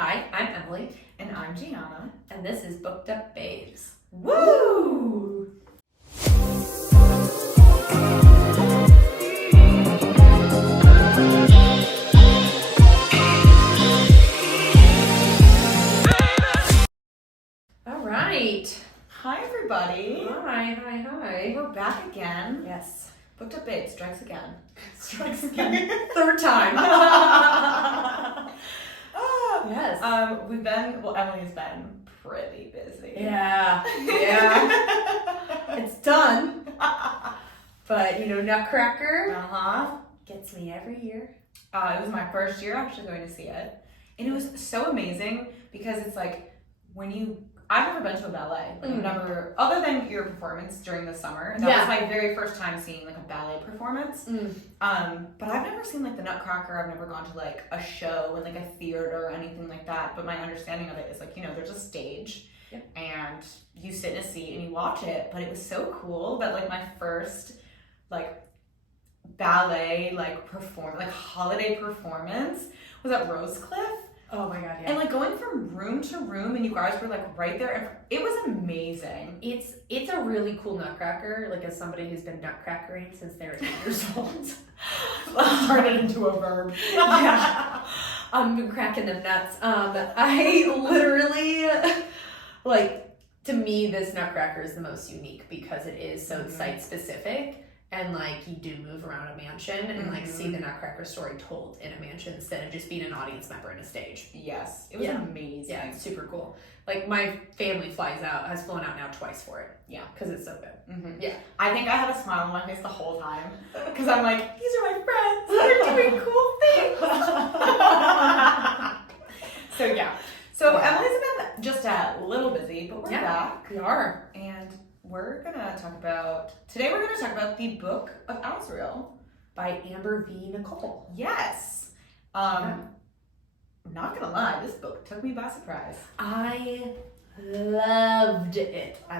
Hi, I'm Emily. And I'm Gianna. And this is Booked Up Babes. Woo! All right. Hi, everybody. Hi. We're back again. Yes. Booked Up Babes strikes again. Strikes again. Third time. Yes. Emily's been pretty busy. Yeah. It's done. But, Nutcracker gets me every year. It was my first year actually going to see it. And it was so amazing because it's like I've never been to a ballet. Like, I've never, other than your performance during the summer. That was my very first time seeing like a ballet performance. But I've never seen like the Nutcracker. I've never gone to like a show in like a theater or anything like that. But my understanding of it is like, there's a stage and you sit in a seat and you watch it. But it was so cool that like my first like ballet holiday performance was at Rosecliff. Oh my God, yeah. And like going from room to room and you guys were like right there and it was amazing. It's a really cool Nutcracker, like as somebody who's been Nutcrackering since they were 8 years old. Let's turn it into a verb. Yeah. I've been cracking them nuts. I literally, to me, this Nutcracker is the most unique because it is so site specific. And like you do move around a mansion and like see the Nutcracker story told in a mansion instead of just being an audience member in a stage. Yes, it was amazing. Yeah, it's super cool. Like my family has flown out now twice for it. Yeah, because it's so good. Yeah, I think I had a smile on my face the whole time because I'm like, these are my friends. They're doing cool things. So Emily's been just a little busy, but we're back. We are, and we're gonna talk about the Book of Azrael by Amber v. Nicole. Yes. I'm not gonna lie, this book took me by surprise. I loved it. I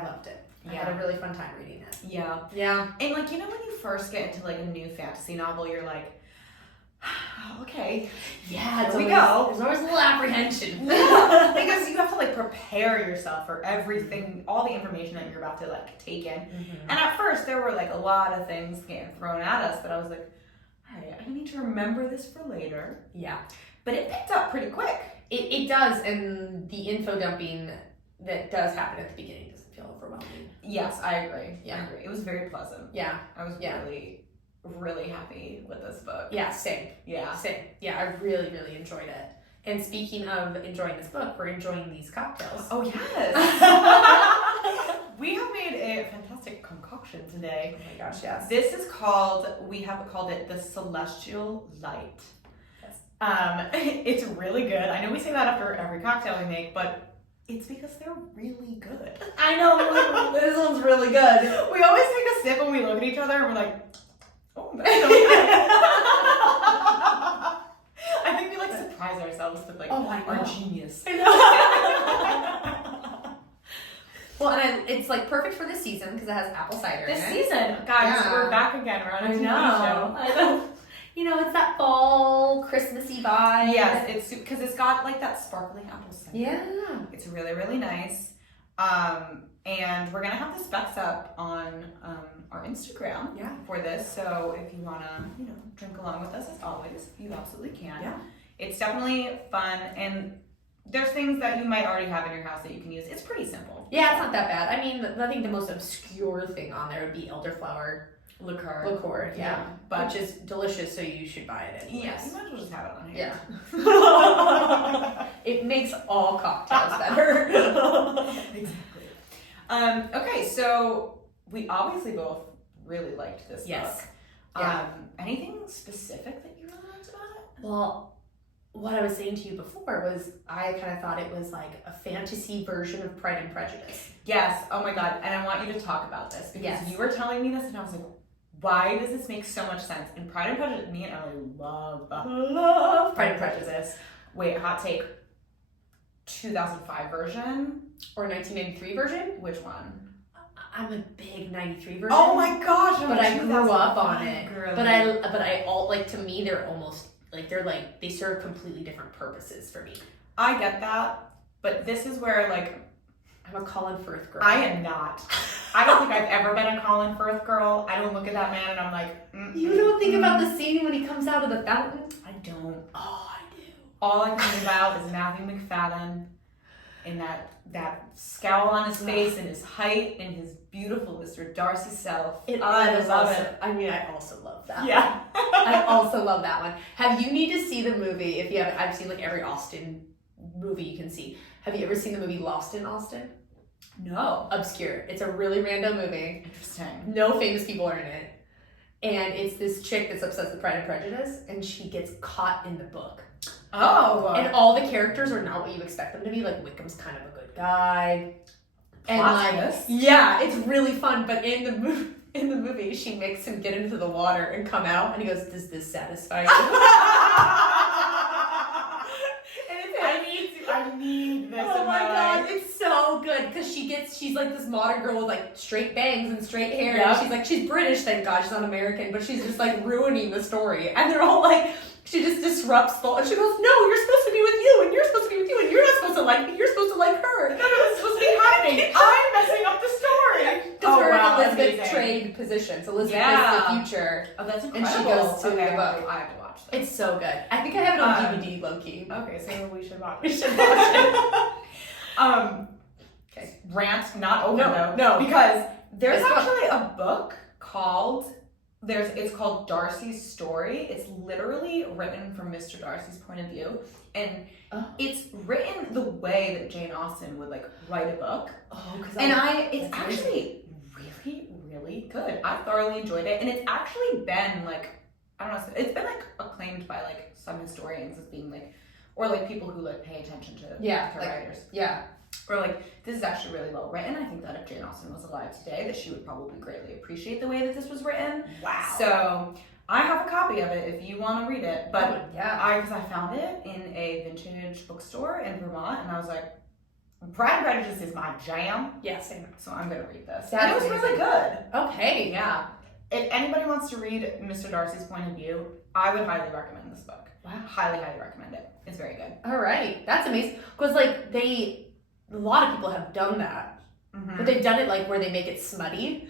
Yeah. had a really fun time reading it. Yeah. Yeah. And like, when you first get into like a new fantasy novel, you're like, okay. Yeah, here we go. There's always a little apprehension. Yeah, because you have to like prepare yourself for everything, all the information that you're about to like take in. And at first there were like a lot of things getting thrown at us, but I was like, all right, I need to remember this for later. Yeah. But it picked up pretty quick. It does, and the info dumping that does happen at the beginning doesn't feel overwhelming. Yes, I agree. Yeah. I agree. It was very pleasant. Yeah. I was really happy with this book. Yeah, same. Yeah. Same. Yeah, I really, really enjoyed it. And speaking of enjoying this book, we're enjoying these cocktails. Oh, yes. We have made a fantastic concoction today. Oh my gosh, yes. We have called it the Celestial Light. Yes. It's really good. I know we say that after every cocktail we make, but it's because they're really good. I know, this one's really good. We always take a sip and we look at each other and we're like, oh, that's so good. I think we like surprise ourselves with like our genius. I know. Well, and it's like perfect for this season because it has apple cider in it. This season, guys, we're back again. We're on a TV show. I know. It's that fall Christmassy vibe. Yes, it's because it's got like that sparkling apple cider. Yeah. It's really, really nice. And we're gonna have the specs up on our Instagram for this. So if you wanna, drink along with us as always, you absolutely can. Yeah. It's definitely fun, and there's things that you might already have in your house that you can use. It's pretty simple. Yeah, it's not that bad. I mean, I think the most obscure thing on there would be elderflower liqueur, which is delicious, so you should buy it anyways. Yes, you might as well just have it on hand. Yeah. It makes all cocktails better. Exactly. Okay, so we obviously both really liked this book. Yeah. Anything specific that you really liked about it? Well, what I was saying to you before was I kind of thought it was like a fantasy version of Pride and Prejudice. Yes. Oh my God. And I want you to talk about this because you were telling me this and I was like, why does this make so much sense? In Pride and Prejudice, me and Emily love Pride and Prejudice. Wait, hot take. 2005 version? Or 1993 version? Which one? I'm a big 93 version. Oh my gosh. But I grew up on it. Girly. But I all, like, to me, they're almost, like, they serve completely different purposes for me. I get that, but this is where, like, I'm a Colin Firth girl. I am not. I don't think I've ever been a Colin Firth girl. I don't look at that man and I'm like, You don't think about the scene when he comes out of the fountain? I don't. Oh, I do. All I can think about is Matthew McFadden and that scowl on his face and his height and his beautiful Mr. Darcy self. I love it. I mean, I also love that. Yeah. I also love that one. You need to see the movie if you haven't. I've seen like every Austen movie you can see. Have you ever seen the movie Lost in Austin? No. Obscure. It's a really random movie. Interesting. No famous people are in it. And it's this chick that's obsessed with Pride and Prejudice, and she gets caught in the book. Oh. And all the characters are not what you expect them to be. Like, Wickham's kind of a good guy. And Plot like, twist. yeah, it's really fun. But in the movie, she makes him get into the water and come out, and he goes, "Does this satisfy you?" I need this Oh in my my god, life. it's so good because she's like this modern girl with like straight bangs and straight hair. Yep. And she's British, thank God, she's not American, but she's just like ruining the story. And they're all like, she just disrupts the, and she goes, "No, you're supposed to be with you, and you're supposed to be with you, and you're not supposed to like me, you're supposed to like her." No, it's supposed to be happening. I'm messing up the story. Because her and Elizabeth trade positions. Elizabeth is the future. Oh, that's And incredible. she goes to the book. I have to watch this. It's so good. I think I have it on DVD, low-key. Okay, so we should watch it. We should watch it. Okay. Rant not over though. No. Because there's It's actually a book called it's called Darcy's Story. It's literally written from Mr. Darcy's point of view. And it's written the way that Jane Austen would like write a book. It's actually really, really good. I thoroughly enjoyed it. And it's actually been like, I don't know, it's been like acclaimed by like some historians as being like, or like people who like pay attention to writers. Yeah. Or like, this is actually really well written. I think that if Jane Austen was alive today, that she would probably greatly appreciate the way that this was written. Wow. So I have a copy of it if you want to read it. But yeah, I found it in a vintage bookstore in Vermont, and I was like, Pride and Prejudice is my jam. Yeah, same. So I'm gonna read this. That's and it was amazing. really good. Okay. Yeah. If anybody wants to read Mr. Darcy's point of view, I would highly recommend this book. Wow. Highly, highly recommend it. It's very good. All right. That's amazing. Because like a lot of people have done that, but they've done it like where they make it smutty.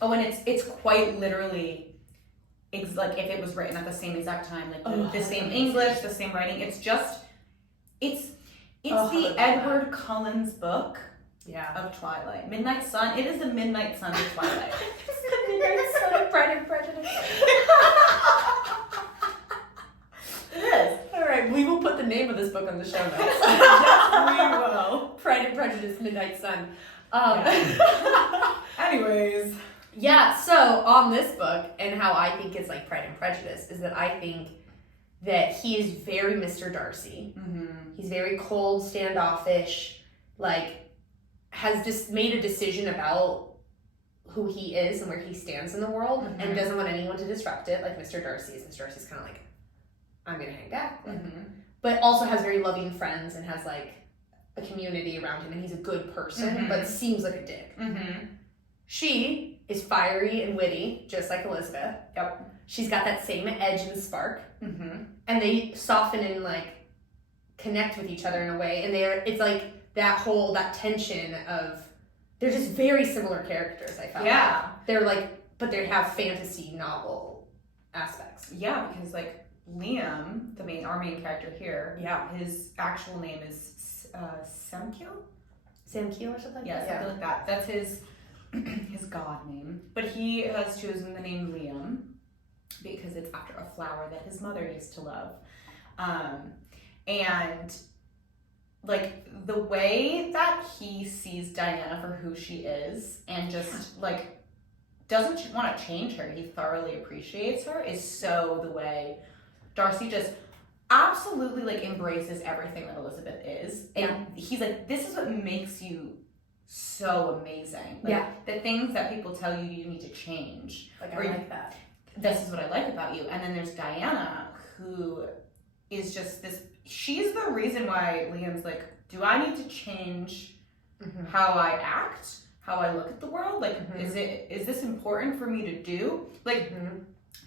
Oh, and it's quite literally, like if it was written at the same exact time, like the same English, the same writing. It's the Edward Cullen's book of Twilight. Midnight Sun. It is the Midnight Sun of Twilight. It's the Midnight Sun of Pride and Prejudice. It is. All right, we will put the name of this book on the show notes. Yes, we will. Pride and Prejudice, Midnight Sun. Anyways. Yeah, so on this book, and how I think it's like Pride and Prejudice, is that I think that he is very Mr. Darcy. Mm-hmm. He's very cold, standoffish, like, has just made a decision about who he is and where he stands in the world, and doesn't want anyone to disrupt it, like Mr. Darcy is. Mr. Darcy's kind of like, I'm gonna hang back. But also has very loving friends and has like a community around him, and he's a good person, but seems like a dick. She is fiery and witty, just like Elizabeth. Yep. She's got that same edge and spark. And they soften and like connect with each other in a way, and it's like that tension of, they're just very similar characters, I found. Yeah. They're like, but they have fantasy novel aspects. Yeah, because like Liam, our main character here, his actual name is Samkil? Samkil or something like that? Something like that. That's his god name. But he has chosen the name Liam because it's after a flower that his mother used to love. And like the way that he sees Diana for who she is, and just like doesn't want to change her, he thoroughly appreciates her, is so the way Darcy just absolutely like embraces everything that Elizabeth is. And he's like, this is what makes you so amazing. Like, the things that people tell you need to change. Like, I like that. This is what I like about you. And then there's Diana, who is just this, she's the reason why Liam's like, do I need to change how I act, how I look at the world? Like, is this important for me to do? Like,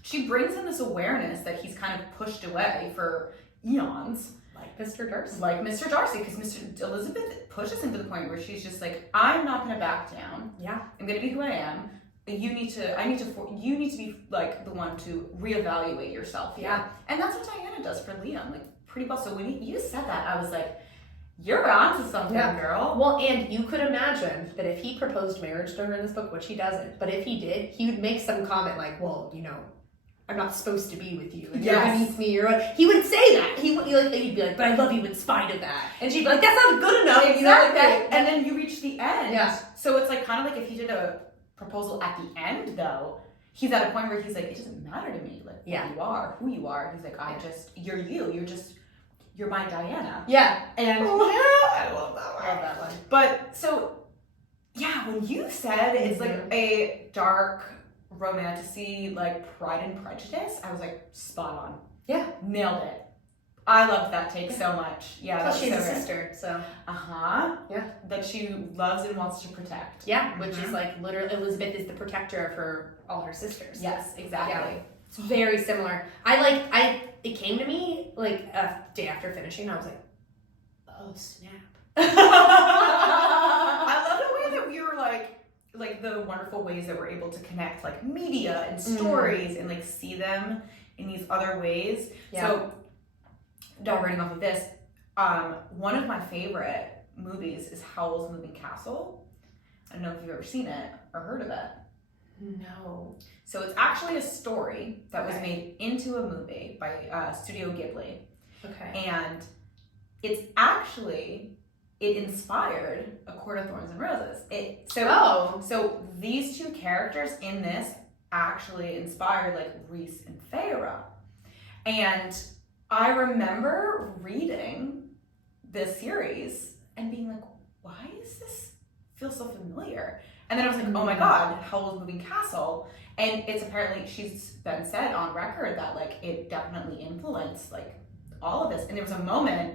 she brings in this awareness that he's kind of pushed away for eons. Like Mr. Darcy. Like Mr. Darcy, because Elizabeth pushes him to the point where she's just like, I'm not going to back down. Yeah. I'm going to be who I am. You need to be like the one to reevaluate yourself. Yeah. And that's what Diana does for Liam, like pretty well. So when you said that, I was like, you're onto something, girl. Well, and you could imagine that if he proposed marriage during this book, which he doesn't, but if he did, he would make some comment like, well, you know, I'm not supposed to be with you. And you're beneath me. He would say that. He'd be like, but I love you in spite of that. And she'd be like, that's not good enough. Exactly. You know, like that. And then you reach the end. Yeah. So it's like kind of like if he did a proposal at the end, though, he's at a point where he's like, it doesn't matter to me, like who you are. He's like, you're you. You're my Diana. Yeah. And I love that one. But so, yeah, when you said it's like a dark romantasy, like Pride and Prejudice, I was like, spot on. Yeah. Nailed it. I loved that take so much. Yeah. Plus she's a sister, so. Yeah. That she loves and wants to protect. Yeah, which is like literally, Elizabeth is the protector of all her sisters. Yes, exactly. Yeah. It's very similar. It came to me like a day after finishing, I was like, oh snap. I love the way that we were like the wonderful ways that we're able to connect like media and stories and like see them in these other ways. Yeah. So, diving off of this, one of my favorite movies is Howl's Moving Castle. I don't know if you've ever seen it or heard of it. No. So it's actually a story that was made into a movie by Studio Ghibli. Okay. And it's actually, it inspired A Court of Thorns and Roses. So these two characters in this actually inspired like Rhys and Feyre. And I remember reading this series and being like, why does this feel so familiar? And then I was like, oh my God, Howl's Moving Castle. And it's apparently, she's been said on record that like it definitely influenced like all of this. And there was a moment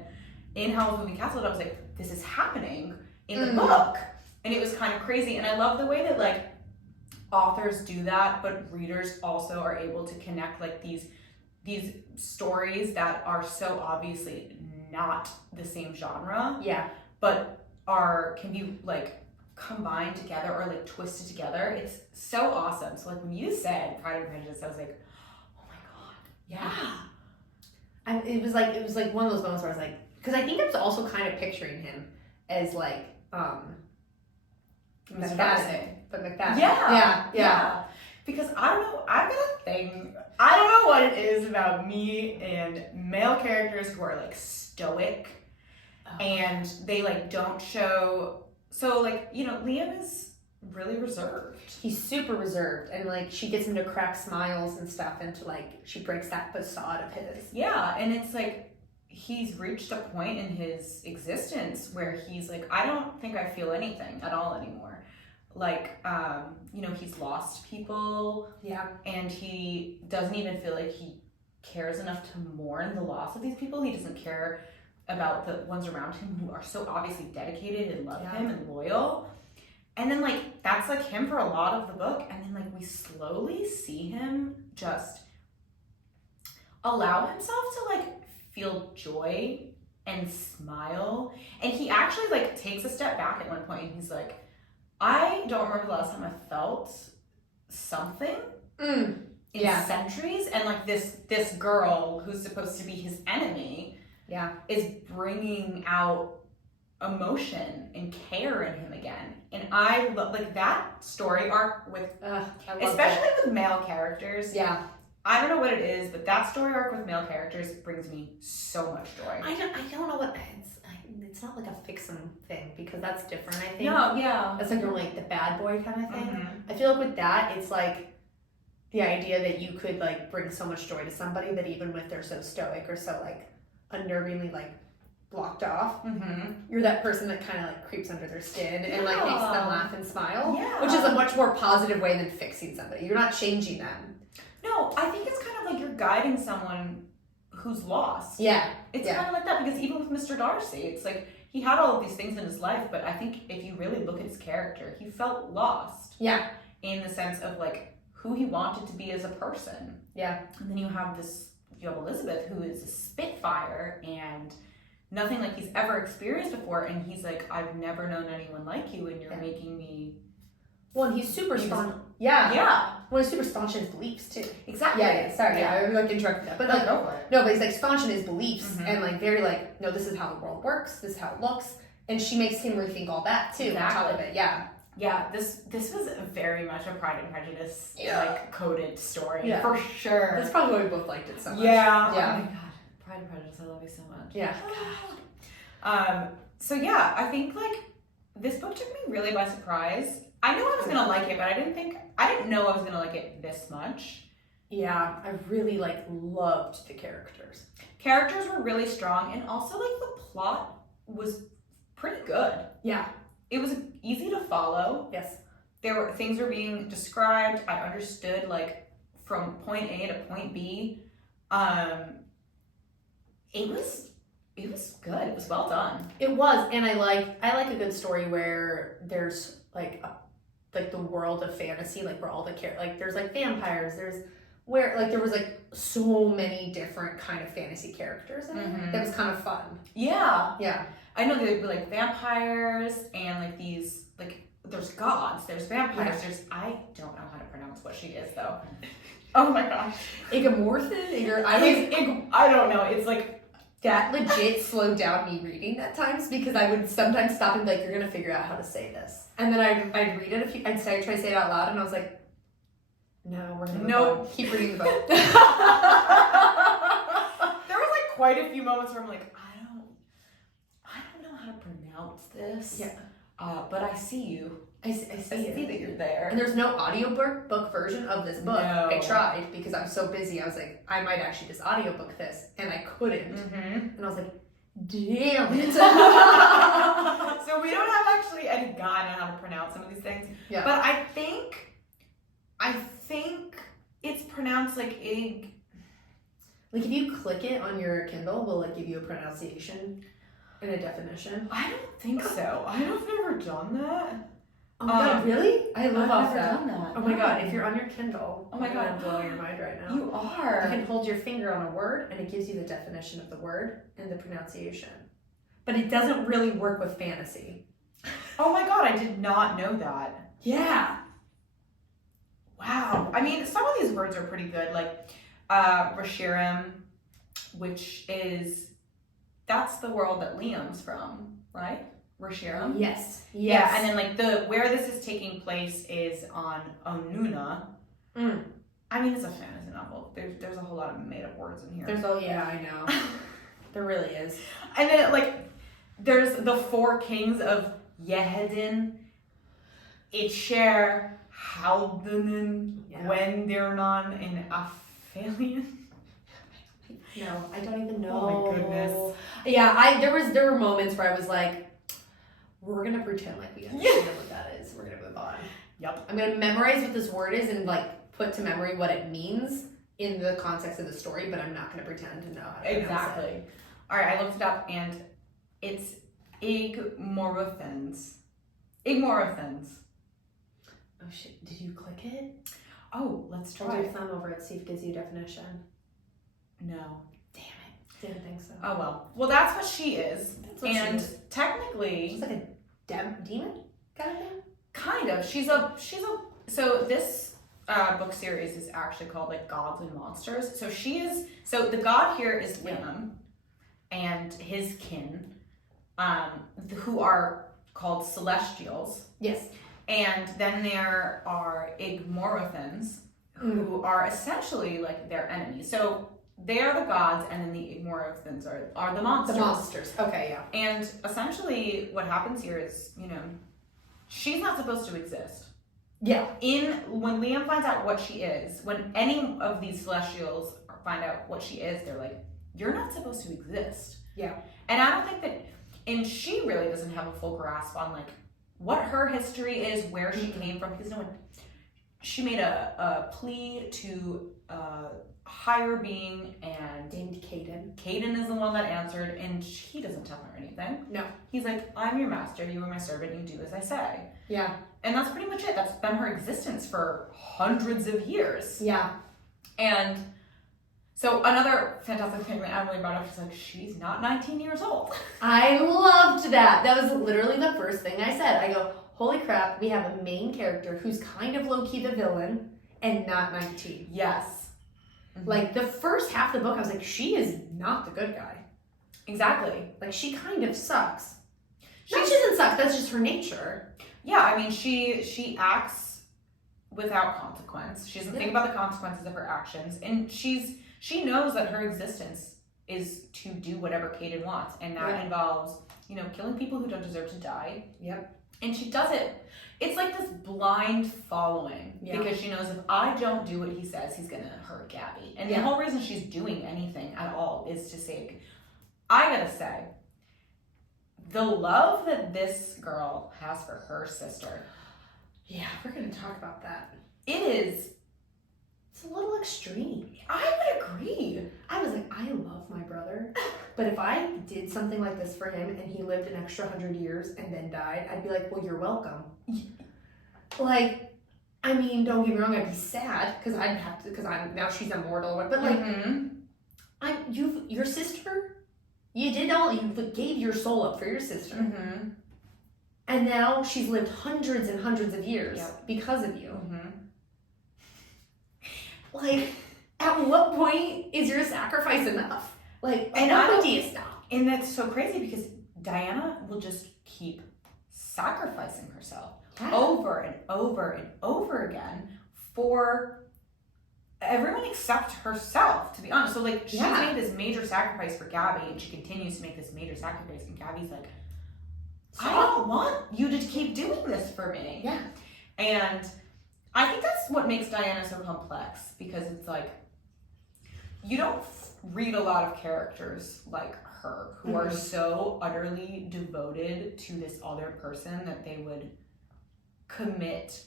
in Howl's Moving Castle that I was like, this is happening in the book. And it was kind of crazy. And I love the way that like authors do that, but readers also are able to connect like these stories that are so obviously not the same genre. Yeah. But can be like combined together or like twisted together. It's so awesome. So like when you said Pride and Prejudice, I was like, oh my God, yeah. It was like one of those moments where I was like, because I think I was also kind of picturing him as like Macbeth, but Macbeth. Yeah. Because I don't know, I've got a thing. I don't know what it is about me and male characters who are like stoic and they like don't show. So like, you know, Liam is really reserved. He's super reserved, and like she gets him to crack smiles and stuff, and to like she breaks that facade of his. Yeah, and it's like he's reached a point in his existence where he's like, I don't think I feel anything at all anymore. Like, you know, he's lost people. Yeah. And he doesn't even feel like he cares enough to mourn the loss of these people. He doesn't care about the ones around him who are so obviously dedicated and love him and loyal. And then like that's like him for a lot of the book, and then like we slowly see him just allow himself to like feel joy and smile. And he actually like takes a step back at one point and he's like, I don't remember the last time I felt something in centuries. And like this girl who's supposed to be his enemy is bringing out emotion and care in him again. And I love like that story arc with especially with male characters. Yeah. I don't know what it is, but that story arc with male characters brings me so much joy. I don't know what it's not like a fix-em thing, because that's different, I think. No, yeah. That's like the bad boy kind of thing. Mm-hmm. I feel like with that, it's like the idea that you could like bring so much joy to somebody that even if they're so stoic or so like unnervingly like blocked off, you're that person that kind of like creeps under their skin and like makes them laugh and smile, which is a much more positive way than fixing somebody. You're not changing them. No, I think it's kind of like you're guiding someone who's lost. Yeah. It's kind of like that, because even with Mr. Darcy, it's like he had all of these things in his life, but I think if you really look at his character, he felt lost. Yeah. In the sense of like who he wanted to be as a person. Yeah. And then you have Elizabeth, who is a spitfire and nothing like he's ever experienced before, and he's like, I've never known anyone like you, and you're making me. Well, and he's super staunch. Yeah. Yeah. Well, he's super staunch in his beliefs too. Exactly. Yeah. Sorry. I like interrupted that, but no, like, go for it. no, but he's like staunch in his beliefs and like very like, no, this is how the world works. This is how it looks, and she makes him rethink all that too. Exactly. On top of it. Yeah. Yeah. This was very much a Pride and Prejudice like coded story Yeah. for sure. That's probably why we both liked it so much. Yeah. Yeah. Oh my god. Pride and Prejudice. I love you so much. Yeah. So yeah, I think like this book took me really by surprise. I knew I was gonna like it, but I didn't know I was gonna like it this much. Yeah, I really like loved the characters. Characters were really strong, and also like the plot was pretty good. Yeah. It was easy to follow. Yes. Things were being described. I understood like from point A to point B. It was good. It was well done. It was, and I like a good story where there's like the world of fantasy, like where all the like there's like vampires, there was like so many different kind of fantasy characters in it. That was kind of fun. Yeah. Yeah. I know there'd be like vampires and like these like there's gods, there's vampires, I don't know how to pronounce what she is though. Oh my gosh. Igomorphin? I don't know. It's like that legit slowed down me reading at times because I would sometimes stop and be like, you're gonna figure out how to say this. And then I'd read it I'd try to say it out loud and I was like, no, we're gonna move on. Keep reading the book. There was like quite a few moments where I'm like, I don't know how to pronounce this. Yeah. But I see you. I see that you're there. And there's no audiobook version of this book. No. I tried because I'm so busy. I was like, I might actually just audiobook this. And I couldn't. And I was like, damn it. So we don't have actually any guide on how to pronounce some of these things. Yeah. But I think it's pronounced like ig. Like if you click it on your Kindle, will it give you a pronunciation and a definition? I don't think so. I've never done that. Oh my god, really? I love I've never that. done that. Oh my god, if you're on your Kindle, oh my god, I'm blowing your mind right now. You are. You can hold your finger on a word and it gives you the definition of the word and the pronunciation. But it doesn't really work with fantasy. Oh my god, I did not know that. Yeah. Wow. I mean, some of these words are pretty good, like Rashirim, which that's the world that Liam's from, right? Rashirim? Yes. Yeah, and then like where this is taking place is on Onuna. I mean, it's a fantasy novel. There's a whole lot of made up words in here. I know. There really is. And then like there's the four kings of Yehedin, Itcher, Haldanen, Gwendirnon, and Aphelion. No, I don't even know. Oh my goodness. Yeah, there were moments where I was like, we're gonna pretend like we understand what that is. We're gonna move on. Yep. I'm gonna memorize what this word is and like put to memory what it means in the context of the story, but I'm not gonna pretend to know how to pronounce it. All right, I looked it up and it's Igmorothens. Igmorothens. Oh shit! Did you click it? Oh, let's try. Hold your thumb over it, see if it gives you a definition. No. Damn it. Didn't think so. Oh well. Well, that's what she is. That's what and she is. Technically, She's like a demon kind of thing. Kind of. She's a. So this book series is actually called like Gods and Monsters. So she is. So the god here is Liam, and his kin, who are called Celestials. Yes. And then there are Igmorothens, who are essentially like their enemies. So they are the gods, and then the Igmorothens are the monsters. The monsters. Okay, yeah. And essentially, what happens here is, she's not supposed to exist. Yeah. When Liam finds out what she is, when any of these Celestials find out what she is, they're like, "You're not supposed to exist." Yeah. And I don't think that, and she really doesn't have a full grasp on like what her history is, where she came from, because she made a plea to a higher being, and named Caden. Caden is the one that answered, and he doesn't tell her anything. No. He's like, "I'm your master, you are my servant, you do as I say." Yeah. And that's pretty much it. That's been her existence for hundreds of years. Yeah. And So another fantastic thing that Emily brought up is like, she's not 19 years old. I loved that. That was literally the first thing I said. I go, holy crap, we have a main character who's kind of low-key the villain and not 19. Yes. Mm-hmm. Like, the first half of the book, I was like, she is not the good guy. Exactly. Like, she kind of sucks. She doesn't suck, that's just her nature. Yeah, I mean, she acts without consequence. She doesn't think about the consequences of her actions. And she knows that her existence is to do whatever Caden wants. And that involves, you know, killing people who don't deserve to die. Yep. And she does it. It's like this blind following. Yeah. Because she knows if I don't do what he says, he's going to hurt Gabby. And the whole reason she's doing anything at all is to say, I gotta say, the love that this girl has for her sister. Yeah, we're going to talk about that. It's a little extreme. I would agree. I was like, I love my brother, but if I did something like this for him and he lived an extra 100 years and then died, I'd be like, well, you're welcome. Like, I mean, don't get me wrong, I'd be sad because I'd have to, because now she's immortal, but like, your sister, you gave your soul up for your sister. Mm-hmm. And now she's lived hundreds and hundreds of years because of you. Mm-hmm. Like, at what point is your sacrifice enough? Like, and what point do you stop? And that's so crazy because Diana will just keep sacrificing herself over and over and over again for everyone except herself, to be honest. So, like, she's made this major sacrifice for Gabby, and she continues to make this major sacrifice, and Gabby's like, I don't want you to keep doing this for me. Yeah. And I think that's what makes Diana so complex, because it's like, you don't read a lot of characters like her who are so utterly devoted to this other person that they would commit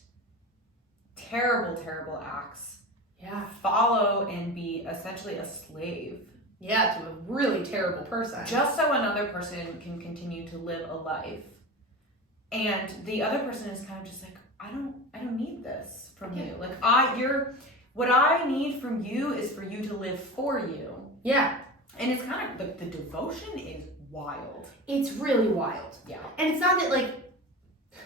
terrible, terrible acts. Yeah. Follow and be essentially a slave. Yeah, to a really terrible person. Just so another person can continue to live a life. And the other person is kind of just like, I don't need this from you. Like, what I need from you is for you to live for you. Yeah. And it's kind of, the devotion is wild. It's really wild. Yeah. And it's not that, like,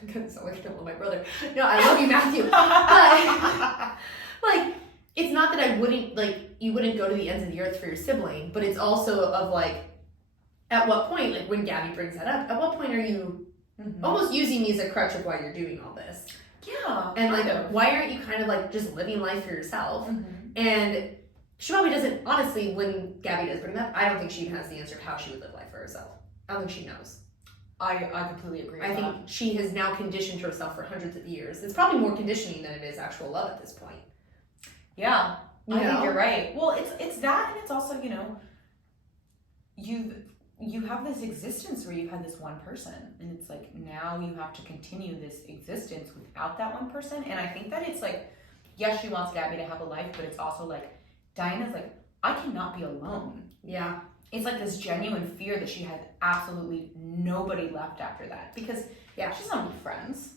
I'm gonna sound like I don't love my brother. No, I love you, Matthew. But, like, it's not that I wouldn't, like, you wouldn't go to the ends of the earth for your sibling, but it's also of, like, at what point, like, when Gabby brings that up, at what point are you almost using me as a crutch of why you're doing all this? Yeah. And, like, why aren't you kind of, like, just living life for yourself? And she probably doesn't, honestly, when Gabby does bring that up, I don't think she even has the answer to how she would live life for herself. I don't think she knows. I completely agree with that. I think she has now conditioned herself for hundreds of years. It's probably more conditioning than it is actual love at this point. Yeah. I think you're right. Well, it's that, and it's also, you know, you have this existence where you've had this one person, and it's like, now you have to continue this existence without that one person. And I think that it's like, yes, she wants Gabby to have a life, but it's also like, Diana's like, I cannot be alone. Yeah. It's like this genuine fear that she has absolutely nobody left after that, because she's not with friends.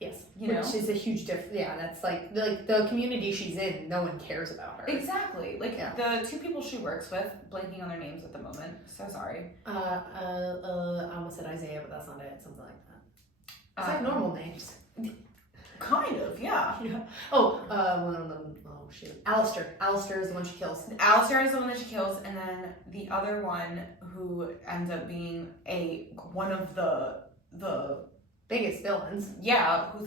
Yes, you know, which is a huge difference. Yeah, that's like the community she's in, no one cares about her. Exactly. Like the two people she works with, blanking on their names at the moment. So sorry. I almost said Isaiah, but that's not it. Something like that. It's like normal names. Kind of, yeah. Oh, one of them. Oh shoot, Alistair. Alistair is the one she kills. Alistair is the one that she kills, and then the other one who ends up being one of the biggest villains. Yeah, who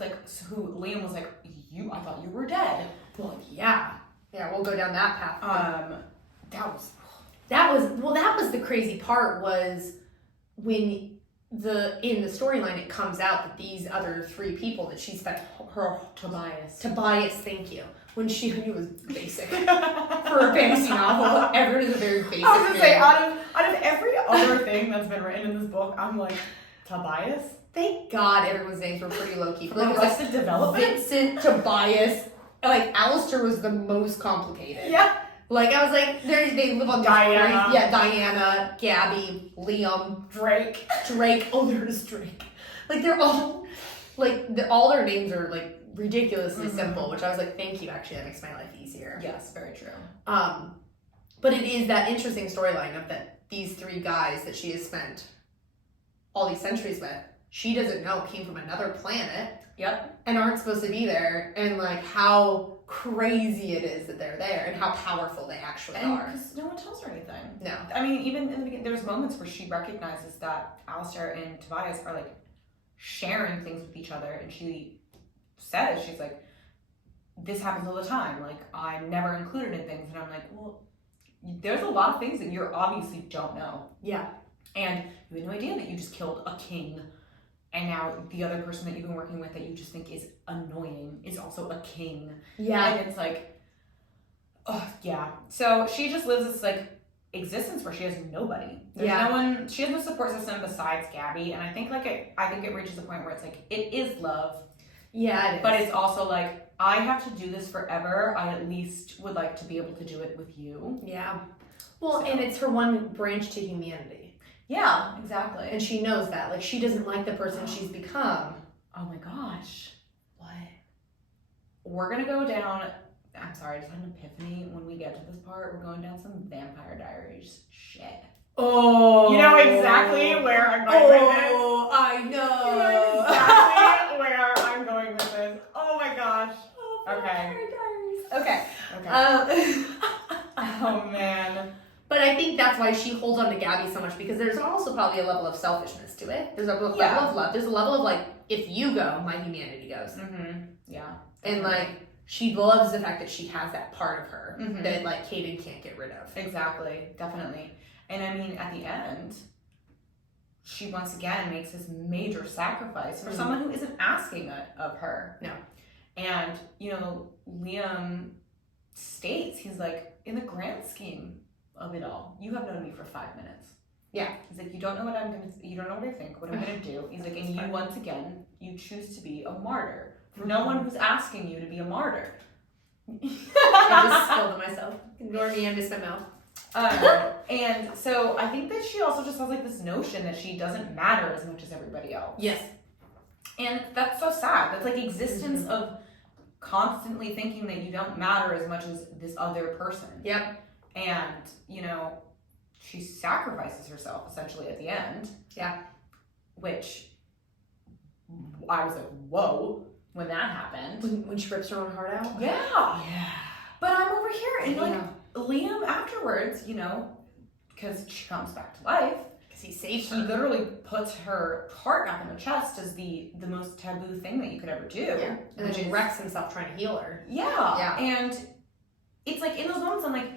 Liam was like, I thought you were dead. Well, yeah, we'll go down that path. That was the crazy part, was when in the storyline it comes out that these other three people that she spent her Tobias, thank you. When she knew it was basic for a fantasy novel, everyone is a very basic. I was gonna say, out of every other thing that's been written in this book, I'm like, Tobias. Thank God everyone's names were pretty low key. Like, Arrested Development? Vincent, Tobias, like Alistair was the most complicated. Yeah. Like, I was like, they live on Diana. Diana, Gabby, Liam, Drake. Oh, there's Drake. Like, they're all, like, all their names are, like, ridiculously simple, which I was like, thank you, actually, that makes my life easier. Yes, very true. But it is that interesting storyline of that these 3 guys that she has spent all these centuries with, she doesn't know came from another planet. Yep. And aren't supposed to be there, and like how crazy it is that they're there, and how powerful they actually are. Because no one tells her anything. No. I mean, even in the beginning, there's moments where she recognizes that Alistair and Tobias are like sharing things with each other, and she says, she's like, this happens all the time. Like, I'm never included in things. And I'm like, well, there's a lot of things that you obviously don't know. Yeah. And you had no idea that you just killed a king. And now the other person that you've been working with that you just think is annoying is also a king. Yeah. And it's like, oh, yeah. So she just lives this, like, existence where she has nobody. There's no one, she has no support system besides Gabby. And I think, like, I think it reaches a point where it's like, it is love. Yeah, it is. But it's also like, I have to do this forever. I at least would like to be able to do it with you. Yeah. Well, and it's her one branch to humanity. Yeah, exactly. And she knows that. Like, she doesn't like the person she's become. Oh my gosh. What? We're gonna go down, I'm sorry, I just had an epiphany. When we get to this part, we're going down some Vampire Diaries shit. Oh. You know exactly where I'm going with this. Oh, I know. You know exactly where I'm going with this. Oh my gosh. Okay. Okay. Oh man. But I think that's why she holds on to Gabby so much, because there's also probably a level of selfishness to it. There's a level of love. There's a level of like, if you go, my humanity goes. Mm-hmm. Yeah. And like, she loves the fact that she has that part of her that like Kaden can't get rid of. Exactly. Definitely. And I mean, at the end, she once again makes this major sacrifice for someone who isn't asking it of her. No. And, you know, Liam states, he's like, in the grand scheme of it all, you have known me for 5 minutes. Yeah. He's like, you don't know what you don't know what I think, what I'm gonna do. He's like, and you, once again, you choose to be a martyr. For no one who's asking you to be a martyr. I just scolded myself. Ignore me, I missed my mouth. And so I think that she also just has like this notion that she doesn't matter as much as everybody else. Yes. And that's so sad. That's like existence of constantly thinking that you don't matter as much as this other person. Yep. And, you know, she sacrifices herself essentially at the end. Yeah. Which I was like, whoa, when that happened. When she rips her own heart out? Yeah. Yeah. But I'm over here and like Liam afterwards, you know, because she comes back to life. Because he saves He her. literally puts her heart back in her chest as the most taboo thing that you could ever do. Yeah. And then he wrecks himself trying to heal her. Yeah. Yeah. And it's like in those moments I'm like,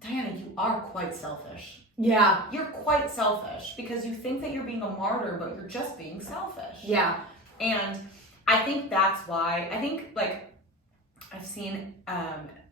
Diana, you are quite selfish. Yeah. You're quite selfish because you think that you're being a martyr, but you're just being selfish. Yeah. And I think that's why, I think like I've seen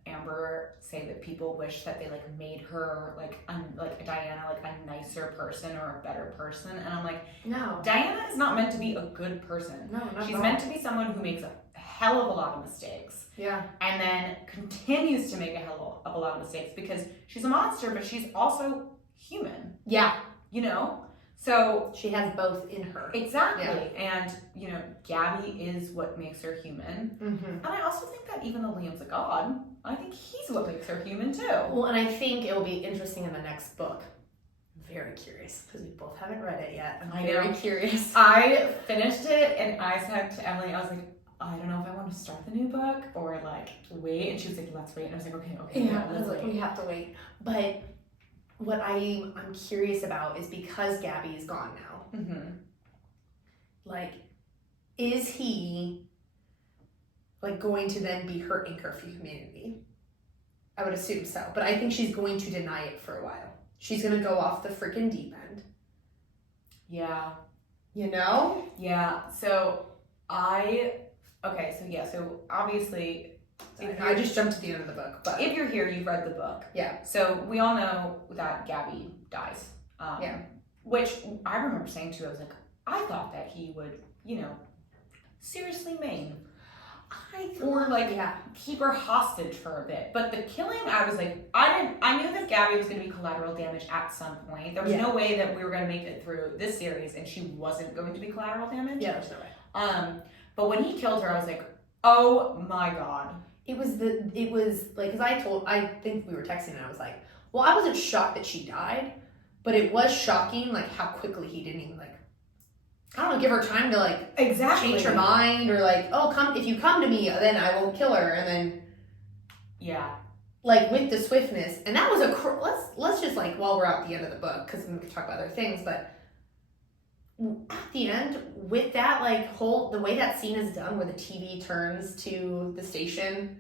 Amber say that people wish that they like made her like Diana like a nicer person or a better person, and I'm like, No. Diana is not meant to be a good person. No, not She's at all. meant to be someone who makes a hell of a lot of mistakes. Yeah. And then continues to make a hell of a lot of mistakes because she's a monster, but she's also human. Yeah. You know? So she has both in her. Exactly. Yeah. And, you know, Gabby is what makes her human. And I also think that even though Liam's a god, I think he's what makes her human too. Well, and I think it will be interesting in the next book. I'm very curious because we both haven't read it yet. I'm very curious. I finished it and I said to Emily, I was like, I don't know if I want to start the new book or like wait. And she was like, let's wait. And I was like, okay. Yeah, I was like, we have to wait. But what I'm curious about is because Gabby is gone now. Like, is he like going to then be her anchor for humanity? I would assume so, but I think she's going to deny it for a while. She's gonna go off the freaking deep end. Yeah. You know? Yeah. So so obviously I just jumped to the end of the book, but if you're here, you've read the book. Yeah. So we all know that Gabby dies. Which I remember saying to you, I was like, I thought that he would, you know, seriously maim. Or like keep her hostage for a bit. But the killing, I was like, I knew that Gabby was going to be collateral damage at some point. There was no way that we were going to make it through this series and she wasn't going to be collateral damage. Yeah, there's no way. But when he killed her, I was like, oh my god. It was like, because I think we were texting and I was like, well, I wasn't shocked that she died, but it was shocking, like, how quickly he didn't even, like, I don't know, give her time to, like, change her mind, or, like, oh, if you come to me, then I won't kill her, and then, yeah, like, with the swiftness, and that was let's just, like, while we're at the end of the book, because we can talk about other things, but at the end, with that, like, the way that scene is done, where the TV turns to the station,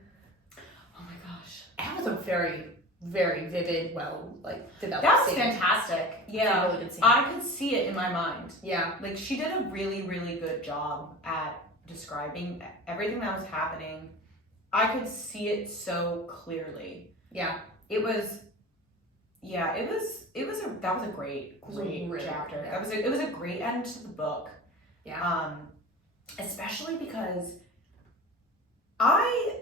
oh my gosh, that was a very, very vivid, well, like, developed that was scene. fantastic. Yeah, really good scene. I could see it in my mind. Yeah, like, she did a really, really good job at describing everything that was happening. I could see it so clearly. yeah, It was a great really chapter. Yeah. It was a great end to the book. Yeah. Especially because I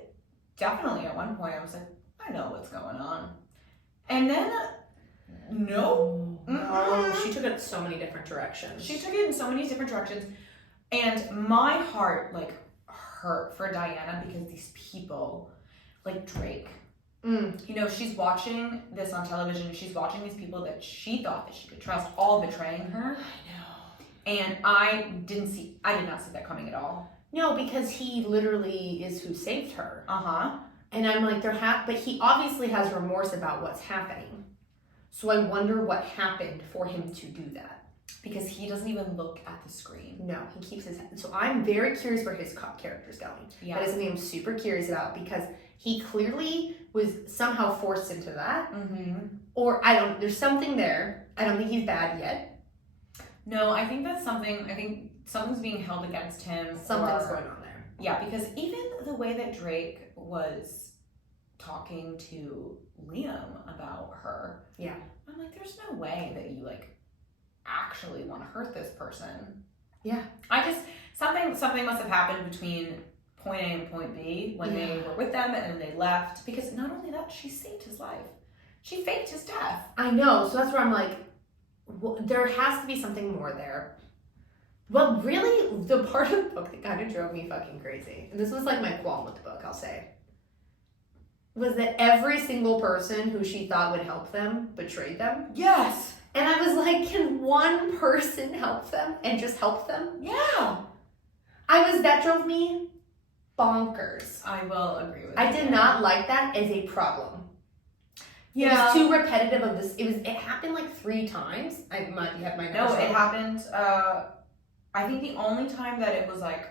definitely at one point I was like, I know what's going on. And then no. She took it in so many different directions. She took it in so many different directions. And my heart, like, hurt for Diana, because these people, like Drake, you know, she's watching this on television. She's watching these people that she thought that she could trust all betraying her. I know. And I did not see that coming at all. No, because he literally is who saved her. Uh-huh. And I'm like, but he obviously has remorse about what's happening. So I wonder what happened for him to do that. Because he doesn't even look at the screen. No, he keeps his head. So I'm very curious where his character's going. Yeah. That is something I'm super curious about, because he clearly was somehow forced into that. Mm-hmm. Or there's something there. I don't think he's bad yet. No, I think something's being held against him. Something's going on there. Yeah, because even the way that Drake was talking to Liam about her. Yeah. I'm like, there's no way that you, like, actually want to hurt this person. Yeah. Something must have happened between point A and point B when they were with them and they left, because not only that, she saved his life. She faked his death. I know, so that's where I'm like, well, there has to be something more there. Well, really, the part of the book that kind of drove me fucking crazy, and this was like my qualm with the book, I'll say, was that every single person who she thought would help them betrayed them. Yes. And I was like, can one person help them and just help them? Yeah. That drove me bonkers. I will agree with I did not like that as a problem. Yeah. It was too repetitive of this. It happened like 3 times. I might have my No, it happened. I think the only time that it was like.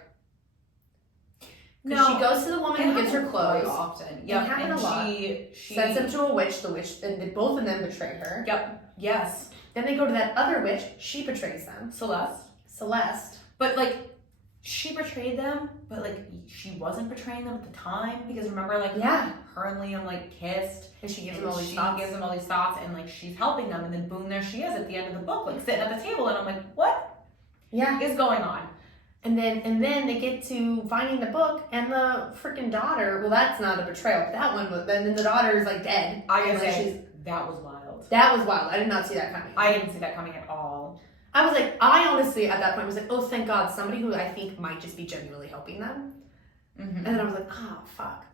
No, she goes to the woman who gives her clothes. Very often. Yeah, it happened a lot. She sends them to a witch. The witch, and both of them betray her. Yep. Yes. Then they go to that other witch. She betrays them. Celeste. But, like, she betrayed them, but, like, she wasn't betraying them at the time, because remember, like, her and Liam, like, kissed, and she gives them all these thoughts, and, like, she's helping them, and then boom, there she is at the end of the book, like, sitting at the table, and I'm like, what is going on? And then they get to finding the book, and the freaking daughter, well, that's not a betrayal, that one was, then the daughter is, like, dead. I gotta say, that was wild. That was wild. I did not see that coming. I didn't see that coming at all. I was like, I honestly, at that point, was like, oh, thank God, somebody who I think might just be genuinely helping them. Mm-hmm. And then I was like, oh, fuck.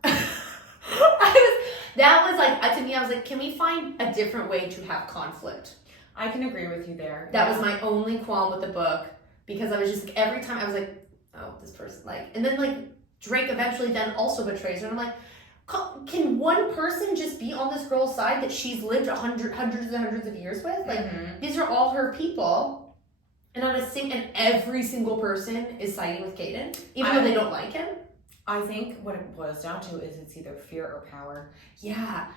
To me, I was like, can we find a different way to have conflict? I can agree with you there. That was my only qualm with the book, because I was just, like, every time I was like, oh, this person, like, and then, like, Drake eventually then also betrays her, and I'm like, can one person just be on this girl's side that she's lived hundreds and hundreds of years with? Like, these are all her people, and and every single person is siding with Caden, even though they don't like him. I think what it boils down to is it's either fear or power. Yeah,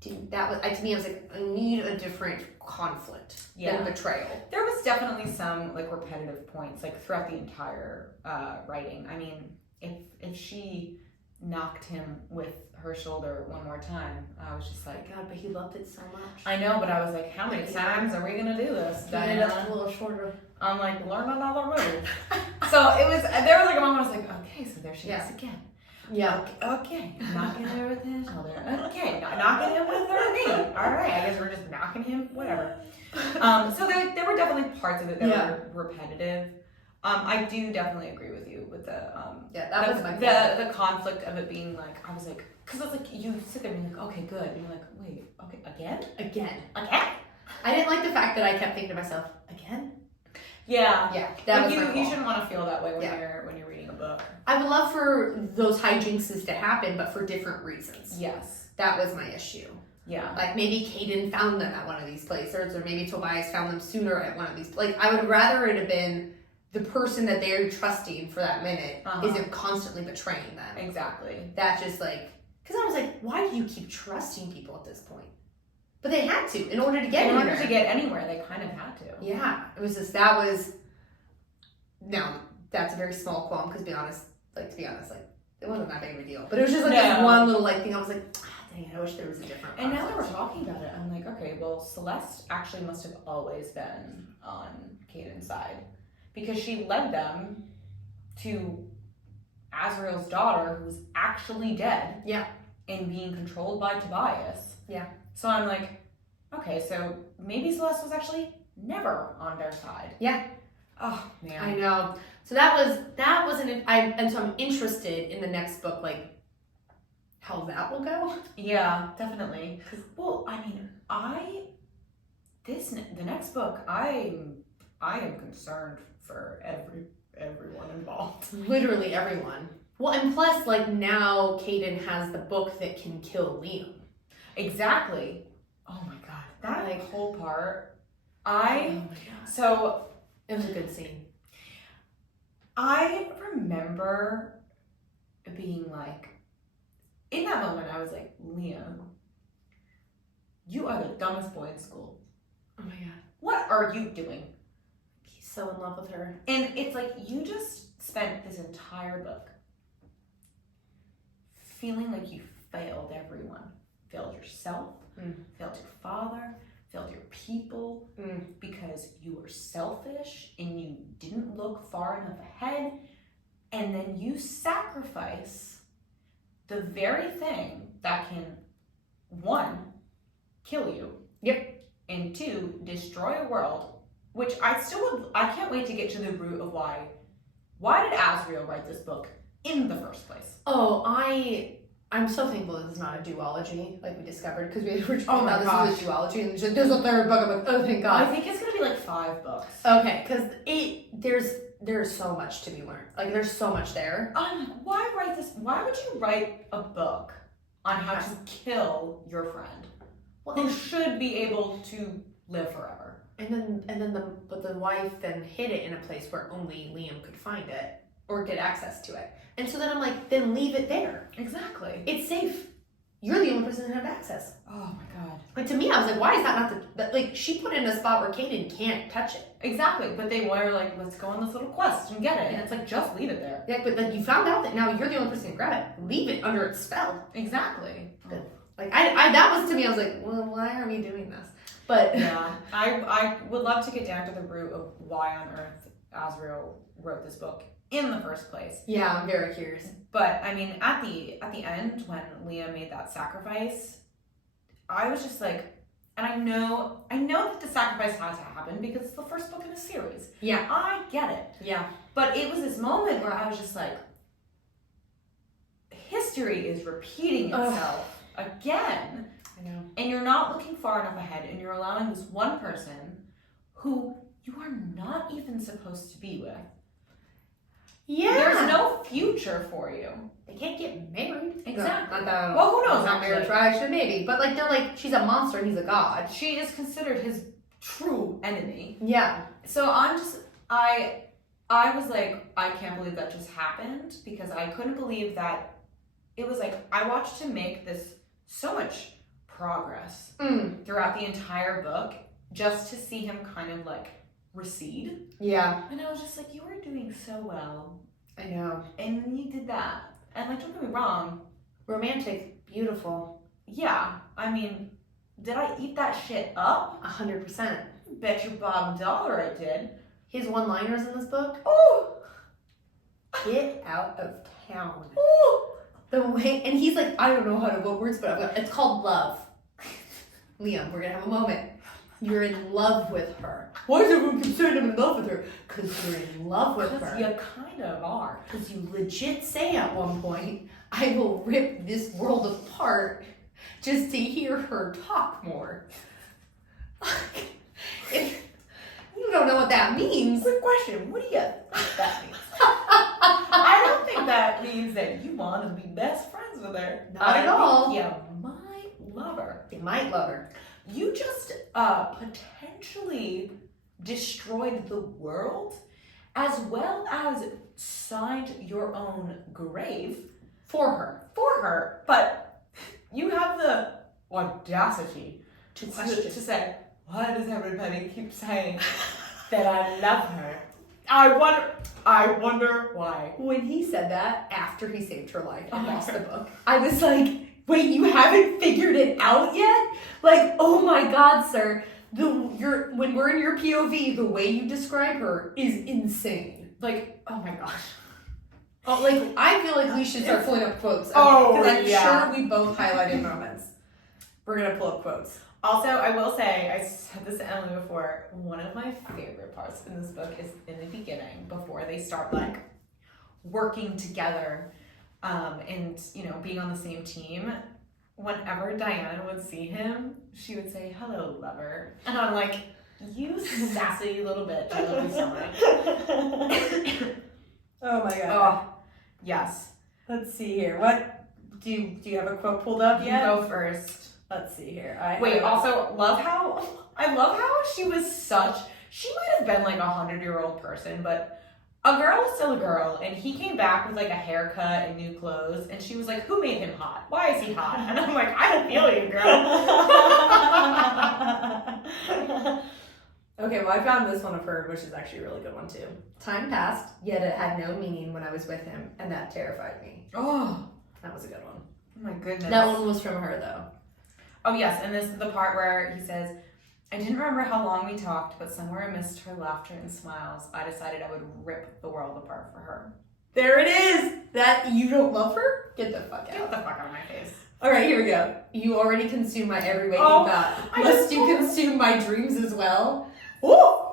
to me, I was like, I need a different conflict than betrayal. There was definitely some, like, repetitive points, like, throughout the entire writing. I mean, if she knocked him with her shoulder one more time, I was just like, God, but he loved it so much. I know, but I was like, how many times are we gonna do this, Diana? A little shorter. I'm like, learn another move. So there was like a moment I was like, okay, so there she is again. Yeah. Okay. Knocking her with his shoulder. Okay. Knocking him with her knee. All right. I guess we're just knocking him. Whatever. So there were definitely parts of it that were repetitive. I do definitely agree with you with the that was my the conflict of it being like, I was like, because it's like you sit there and you're like, okay, good, and you're like, wait, okay, again. I didn't like the fact that I kept thinking to myself, again. Yeah, that like was you shouldn't want to feel that way when you're reading a book. I would love for those hijinks to happen, but for different reasons. Yes, that was my issue. Yeah, like maybe Caden found them at one of these places, or maybe Tobias found them sooner at one of these. Like I would rather it have been the person that they're trusting for that minute isn't constantly betraying them. Exactly. That just like, because I was like, why do you keep trusting people at this point? But they had to in order to get anywhere. In order to get anywhere, they kind of had to. Yeah, it was just no, that's a very small qualm. Because to be honest, it wasn't that big of a deal. But it was just like this one little thing. I was like, dang it, I wish there was a different. And now that we're talking about it, I'm like, okay, well, Celeste actually must have always been on Caden's side, because she led them to Azrael's daughter, who was actually dead. Yeah. And being controlled by Tobias. Yeah. So I'm like, okay, so maybe Celeste was actually never on their side. Yeah. Oh man. I know. So that wasn't. And so I'm interested in the next book, like how that will go. Yeah, definitely. Well, I mean, the next book, I am concerned for everyone involved. Literally everyone. Well, and plus, like now, Caden has the book that can kill Liam. Exactly. Oh my god, that whole part. So it was a good scene. I remember being like, in that moment, I was like, Liam, you are the dumbest boy in school. Oh my god. What are you doing? He's so in love with her. And it's like, you just spent this entire book feeling like you failed everyone. Failed yourself, failed your father, failed your people, because you were selfish and you didn't look far enough ahead, and then you sacrifice the very thing that can, 1, kill you, and 2, destroy a world, which I can't wait to get to the root of why did Azrael write this book in the first place? Oh, I'm so thankful this is not a duology, like we discovered, because we were talking about this is a duology, and there's a third book. I'm like, oh, thank God. I think it's gonna be like 5 books. Okay, because there's so much to be learned. Like, there's so much there. I'm like, why write this? Why would you write a book on how to kill your friend, who should be able to live forever? And then the wife then hid it in a place where only Liam could find it or get access to it. And so then I'm like, then leave it there. Exactly. It's safe. You're the only person that have access. Oh my god. Like, to me, I was like, why is that not like, she put it in a spot where Caden can't touch it. Exactly. But they were like, let's go on this little quest and get it. And it's like, just leave it there. Yeah, but like, you found out that now you're the only person to grab it. Leave it under its spell. Exactly. Oh. Like, I that was to me, I was like, well, why are we doing this? But yeah, I would love to get down to the root of why on earth Azrael wrote this book in the first place. Yeah, I'm very curious. But I mean, at the end when Liam made that sacrifice, I was just like, and I know that the sacrifice had to happen because it's the first book in a series. Yeah, I get it. Yeah, but it was this moment where I was just like, history is repeating itself again. I know. And you're not looking far enough ahead, and you're allowing this one person who you are not even supposed to be with. Yeah. There's no future for you. They can't get married. Exactly. No, well, who knows? Not married, actually, maybe. But like, they're like, she's a monster and he's a god. She is considered his true enemy. Yeah. So I was like, I can't believe that just happened, because I couldn't believe that it was like, I watched him make this so much progress throughout the entire book just to see him kind of like recede. Yeah. And I was just like, you were doing so well. I know. And you did that. And like, don't get me wrong. Romantic. Beautiful. Yeah. I mean, did I eat that shit up? 100%. Bet your bottom dollar I did. His one-liners in this book? Oh! Get out of town. Oh! The way, and he's like, I don't know how to go words, but it's called love. Liam, we're gonna have a moment. You're in love with her. Why is everyone keep saying I'm in love with her? Because you're in love with her. Because you kind of are. Because you legit say at one point, I will rip this world apart just to hear her talk more. If you don't know what that means. Quick question, what do you think that means? I don't think that means that you want to be best friends with her. Not at all. You might love her. You might love her. You just potentially destroyed the world as well as signed your own grave For her. But you have the audacity to question. to say, why does everybody keep saying that I love her? I wonder why. When he said that after he saved her life and lost the book, I was like, wait, you haven't figured it out yet? Like, oh my God, sir. When we're in your POV, the way you describe her is insane. Like, oh my gosh. Oh, like, I feel like we should start pulling up quotes. Because I'm sure we both highlighted moments. We're going to pull up quotes. Also, I will say, I said this to Emily before, one of my favorite parts in this book is in the beginning, before they start, like, working together and, you know, being on the same team. Whenever Diana would see him, she would say, hello, lover. And I'm like, you sassy little bitch. I love you so much. Oh my God. Oh, yes. Let's see here. What do you have a quote pulled up yet? You go first. Let's see here. Also, I love how she might have been like 100-year-old person, but a girl is still a girl, and he came back with like a haircut and new clothes, and she was like, who made him hot? Why is he hot? And I'm like, I don't feel you, girl. Okay, well, I found this one of her, which is actually a really good one too. Time passed, yet it had no meaning when I was with him, and that terrified me. Oh, That was a good one. oh my goodness. That one was from her though. Oh yes, and this is the part where he says, I didn't remember how long we talked, but somewhere amidst her laughter and smiles, I decided I would rip the world apart for her. There it is! That you don't love her? Get the fuck Get out. the fuck out of my face. Alright, here we go. You already consume my every waking Oh, thought. I Must just you want- consume my dreams as well? Ooh!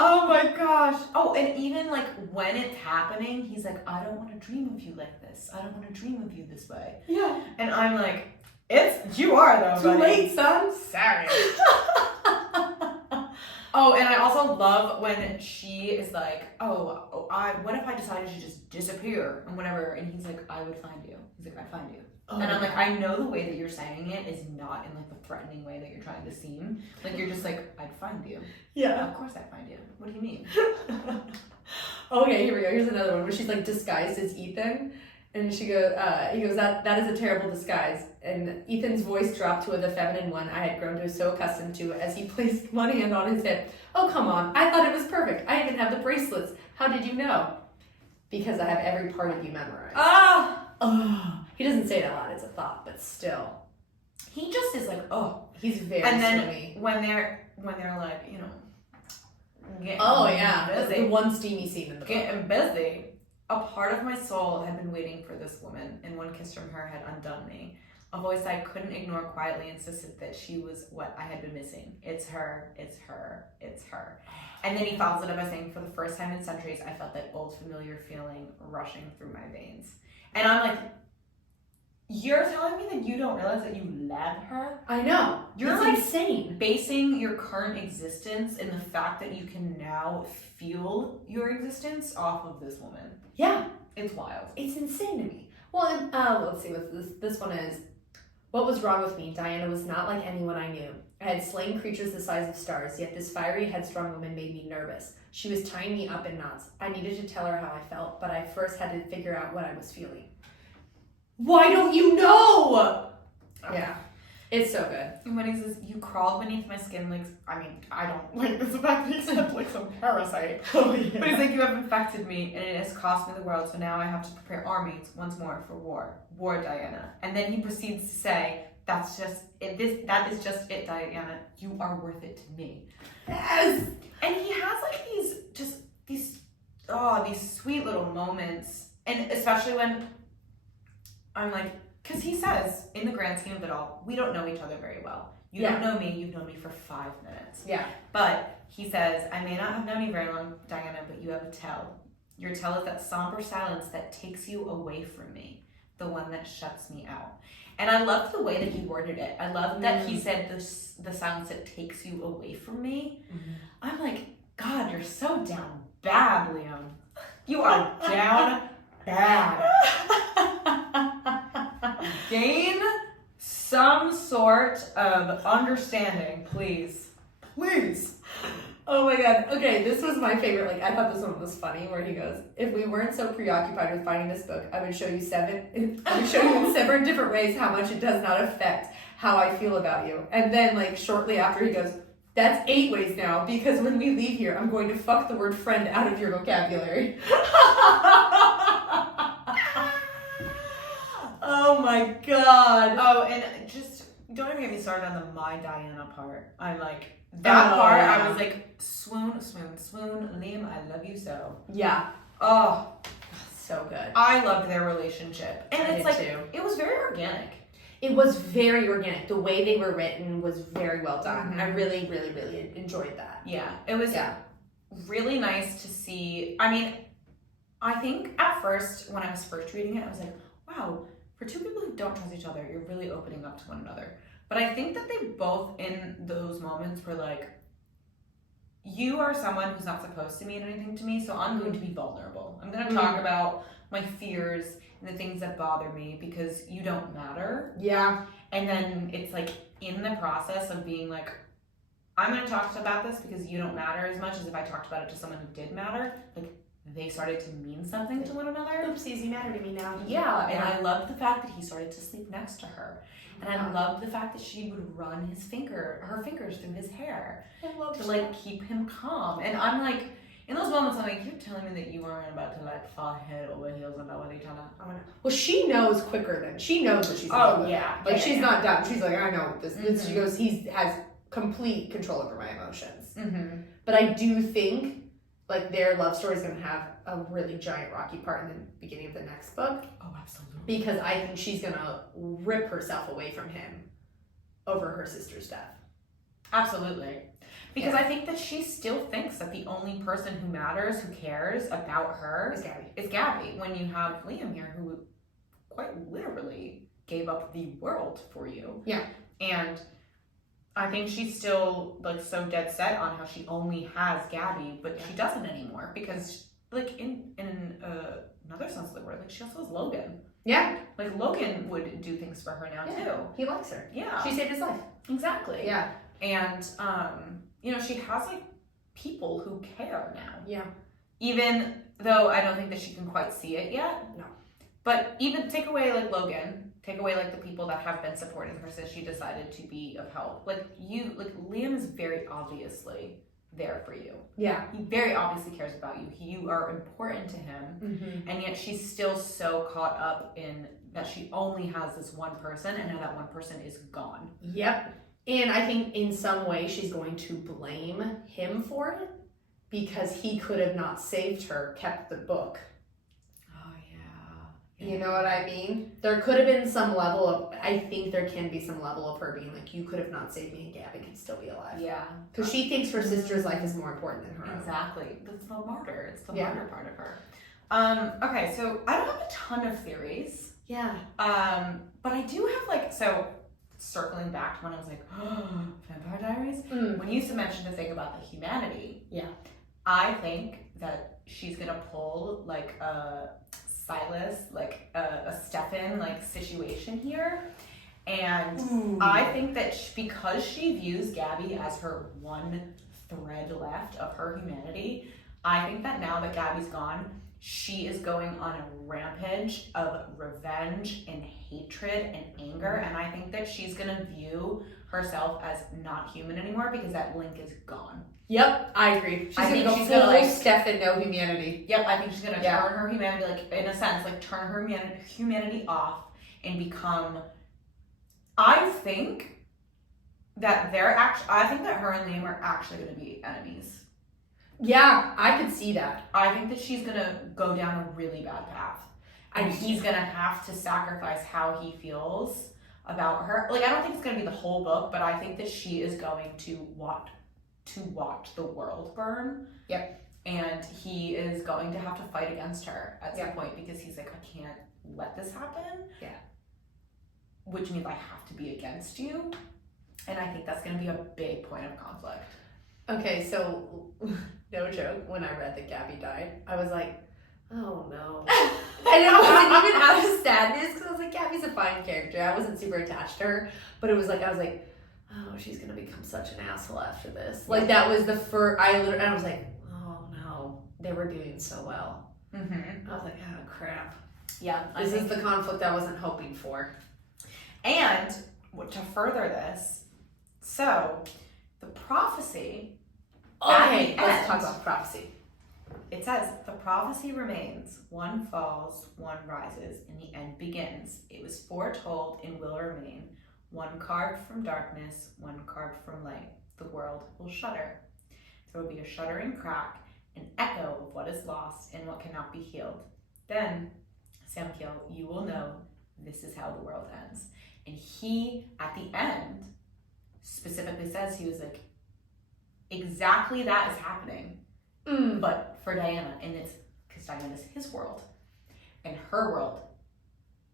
Oh my gosh. Oh, and even like when it's happening, he's like, I don't want to dream of you like this. I don't want to dream of you this way. Yeah. And I'm like, you are though, Too buddy. late, son. Sorry. Oh, and I also love when she is like, what if I decided to just disappear and whatever? And he's like, I would find you. He's like, I'd find you. Oh. And I'm like, I know the way that you're saying it is not in like the threatening way that you're trying to seem. Like you're just like, I'd find you. Yeah. Of course I'd find you. What do you mean? Okay, here we go. Here's another one where she's like disguised as Ethan. And he goes, that is a terrible disguise. And Ethan's voice dropped to the feminine one I had grown to so accustomed to as he placed one hand on his hip. Oh, come on. I thought it was perfect. I even have the bracelets. How did you know? Because I have every part of you memorized. Oh. He doesn't say it a lot. It's a thought, but still. He just is like, oh. He's very And then steamy. when they're like, you know, getting busy. The one steamy scene in the book. Getting busy. A part of my soul had been waiting for this woman, and one kiss from her had undone me. A voice I couldn't ignore quietly insisted that she was what I had been missing. It's her, it's her, it's her. And then he follows it up by saying, for the first time in centuries, I felt that old familiar feeling rushing through my veins. And I'm like, you're telling me that you don't realize that you led her? I know. You're It's like insane. basing your current existence in the fact that you can now feel your existence off of this woman. Yeah. It's wild. It's insane to me. Well, and, let's see what this one is. What was wrong with me? Diana was not like anyone I knew. I had slain creatures the size of stars, yet this fiery, headstrong woman made me nervous. She was tying me up in knots. I needed to tell her how I felt, but I first had to figure out what I was feeling. Why don't you know? Yeah. It's so good. And when he says, you crawled beneath my skin like, I don't like the fact that he said like some parasite. Oh, yeah. But he's like, you have infected me and it has cost me the world, so now I have to prepare armies once more for war. War, Diana. And then he proceeds to say, that is just it, Diana. You are worth it to me. Yes. And he has like these sweet little moments. And especially when I'm like, because he says, in the grand scheme of it all, we don't know each other very well. You don't know me, you've known me for 5 minutes. Yeah. But he says, I may not have known you very long, Diana, but you have a tell. Your tell is that somber silence that takes you away from me, the one that shuts me out. And I love the way that he worded it. I love that he said the silence that takes you away from me. I'm like, God, you're so down bad, Liam. You are down bad. Gain some sort of understanding, please. Please. Oh my God. Okay, this was my favorite. Like, I thought this one was funny where he goes, if we weren't so preoccupied with finding this book, I would show you in 7 different ways how much it does not affect how I feel about you. And then, like, shortly after he goes, that's 8 ways now, because when we leave here, I'm going to fuck the word friend out of your vocabulary. Oh my God. Oh, and just don't even get me started on the my Diana part. I'm like, that part, yeah. I was like, swoon, Liam, I love you so. Yeah. Oh, so good. I loved their relationship. And I it's like, too. It was very organic. It was very organic. The way they were written was very well done. I really, really, really enjoyed that. Yeah. It was really nice to see. I mean, I think at first, when I was first reading it, I was like, wow, for 2 people who don't trust each other, you're really opening up to one another. But I think that they both, in those moments, were like, you are someone who's not supposed to mean anything to me, so I'm going to be vulnerable. I'm going to talk about my fears and the things that bother me because you don't matter. Yeah. And then it's like, in the process of being like, I'm going to talk about this because you don't matter as much as if I talked about it to someone who did matter. Like, they started to mean something to one another. Oopsies, you matter to me now. Yeah, and I loved the fact that he started to sleep next to her. And I loved the fact that she would run her fingers through his hair to like keep him calm. And I'm like, in those moments, I'm like, you're telling me that you aren't about to like fall head over heels about with each other. Well, she knows quicker than she knows what she's doing. Like she's not dumb. She's like, I know this. She goes, he has complete control over my emotions. But I do think like their love story is going to have a really giant rocky part in the beginning of the next book. Oh, absolutely. Because I think she's going to rip herself away from him over her sister's death. Absolutely. Because I think that she still thinks that the only person who matters, who cares about her is Gabby. When you have Liam here, who quite literally gave up the world for you. Yeah. And I think she's still like so dead set on how she only has Gabby, but she doesn't anymore because like in another sense of the word, like she also has Logan. Yeah. Like Logan would do things for her now too. He likes her. Yeah. She saved his life. Exactly. Yeah. And you know, she has like people who care now. Yeah. Even though I don't think that she can quite see it yet. No. But even take away like Logan, take away like the people that have been supporting her since she decided to be of help. Like Liam is very obviously there for you. Yeah. He very obviously cares about you. You are important to him. And yet she's still so caught up in that she only has this one person and now that one person is gone. Yep. And I think in some way she's going to blame him for it because he could have not saved her, kept the book. Oh, yeah. You know what I mean? There could have been some level of, I think there can be some level of her being like, you could have not saved me and Gabby could still be alive. Yeah. Because she thinks her sister's life is more important than her. Exactly. That's the martyr. It's the martyr part of her. Okay, so I don't have a ton of theories. Yeah. But I do have like, so circling back to when I was like, oh, Vampire Diaries, when you mentioned the thing about the humanity, I think that she's gonna pull like a Silas, like a Stefan like situation here, and I think that because she views Gabby as her one thread left of her humanity, I think that now that Gabby's gone, she is going on a rampage of revenge and hatred and anger, and I think that she's gonna view herself as not human anymore because that link is gone. Yep, I agree. She's gonna go like Stefan, no humanity. Yep, I think she's gonna turn her humanity, like in a sense, like turn her humanity off and become. I think that I think that her and Liam are actually gonna be enemies. Yeah, I could see that. I think that she's gonna go down a really bad path. And he's gonna have to sacrifice how he feels about her. Like, I don't think it's gonna be the whole book, but I think that she is going to want to watch the world burn. Yep. And he is going to have to fight against her at some Yep. point because he's like, I can't let this happen. Yeah. Which means I have to be against you. And I think that's going to be a big point of conflict. Okay, so no joke, when I read that Gabby died, I was like, oh no. And it wasn't even out of sadness, because I was like, Gabby's a fine character. I wasn't super attached to her, but it was like, I was like, oh, she's gonna become such an asshole after this. Like, that was the first, and I was like, oh no, they were doing so well. Mm-hmm. I was like, oh crap. Yeah. This is the conflict I wasn't hoping for. And to further this, so the prophecy. Okay, let's end, talk about prophecy. It says, the prophecy remains, one falls, one rises, and the end begins. It was foretold and will remain, one carved from darkness, one carved from light. The world will shudder. There will be a shuddering crack, an echo of what is lost and what cannot be healed. Then, Samkiel, you will know this is how the world ends. And he, at the end, specifically says, he was like, exactly that is happening, but for Diana, and it's because Diana is his world, and her world